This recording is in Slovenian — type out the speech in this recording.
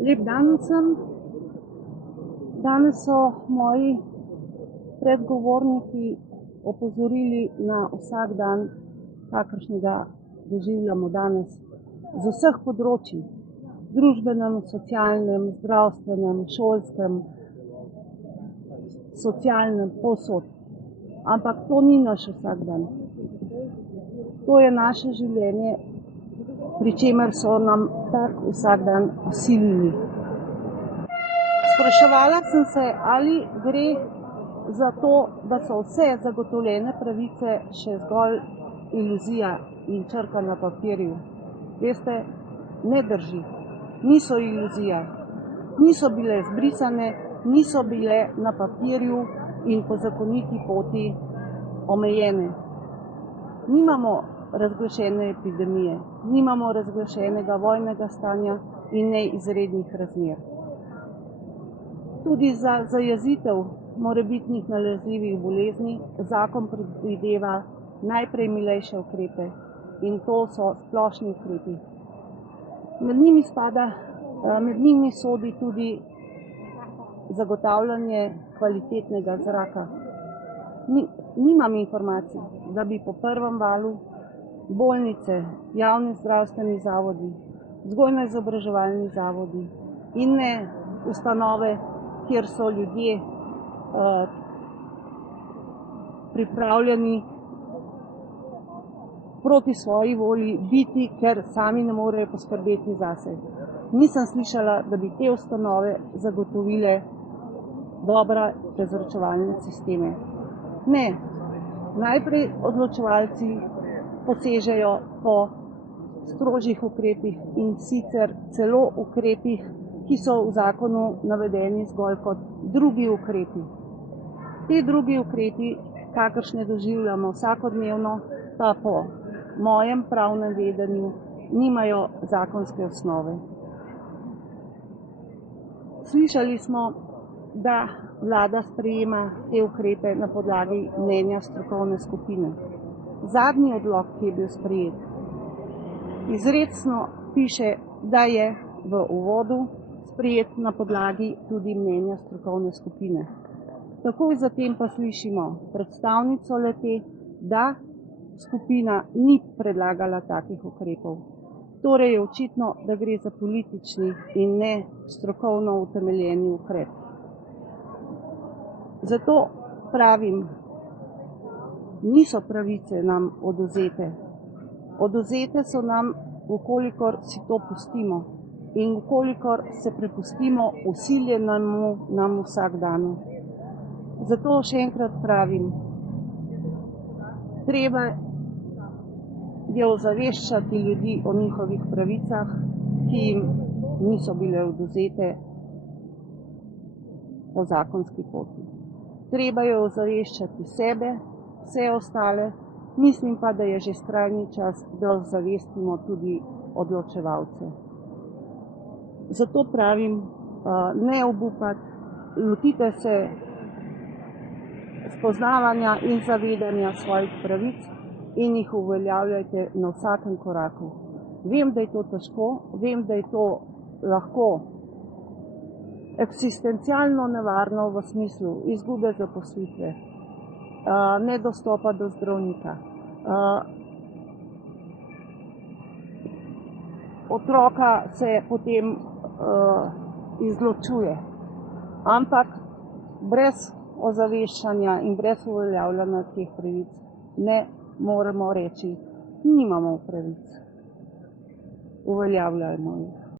Lep dan vsem. Danes so moji predgovorniki opozorili na vsak dan, kakršnega doživljamo danes, z vseh področij, družbenem, socialnem, zdravstvenem, šolskem, socialnem, povsod. Ampak to ni naš vsak dan. To je naše življenje, pri čemer so nam tak vsak dan vsilili. Spraševala sem se, ali gre za to, da so vse zagotovljene pravice še zgolj iluzija in črka na papirju. Veste, ne drži. Niso iluzija. Niso bile zbrisane, niso bile na papirju in po zakoniti poti omejene. Nimamo razglašene epidemije, nimamo razglašenega vojnega stanja in ne izrednih razmer. Tudi za zajezitev morebitnih nalezljivih bolezni zakon predvideva najprej milejše ukrepe in to so splošni ukrepi. Med njimi sodi tudi zagotavljanje kvalitetnega zraka. Nimam informacij, da bi po prvem valu bolnice, javni zdravstveni zavodi, vzgojno-izobraževalni zavodi in ne ustanove, kjer so ljudje pripravljeni proti svoji volji biti, ker sami ne morejo poskrbeti zase. Nisem slišala, da bi te ustanove zagotovile dobre prezračevalne sisteme. Ne, najprej odločevalci posežejo po strožjih ukrepih in sicer celo ukrepih, ki so v zakonu navedeni zgolj kot drugi ukrepi. Te drugi ukrepi, kakršne doživljamo vsakodnevno, pa po mojem pravnem vedenju nimajo zakonske osnove. Slišali smo, da vlada sprejema te ukrepe na podlagi mnenja strokovne skupine. Zadnji odlok, ki je bil sprejet, izrecno piše, da je v uvodu sprejet na podlagi tudi mnenja strokovne skupine. Takoj zatem pa slišimo predstavnico le-te, da skupina ni predlagala takih ukrepov. Torej je očitno, da gre za politični in ne strokovno utemeljeni ukrep. Zato pravim, niso pravice nam odvzete. Odvzete so nam, vkolikor si to pustimo in vkolikor se prepustimo vsiljenemu nam vsakdanu. Zato še enkrat pravim, treba je ozaveščati ljudi o njihovih pravicah, ki jim niso bile odvzete po zakonski poti. Treba je ozaveščati sebe, vse ostale, mislim pa, da je že skrajni čas, da ozavestimo tudi odločevalce. Zato pravim, ne obupati, lotite se spoznavanja in zavedanja svojih pravic in jih uveljavljajte na vsakem koraku. Vem, da je to težko, vem, da je to lahko eksistencialno nevarno v smislu izgube zaposlitve, nedostopa do zdravnika, otroka se potem izločuje, ampak brez ozaveščanja in brez uveljavljanja teh pravic ne moremo reči, nimamo pravic, uveljavljajmo jih.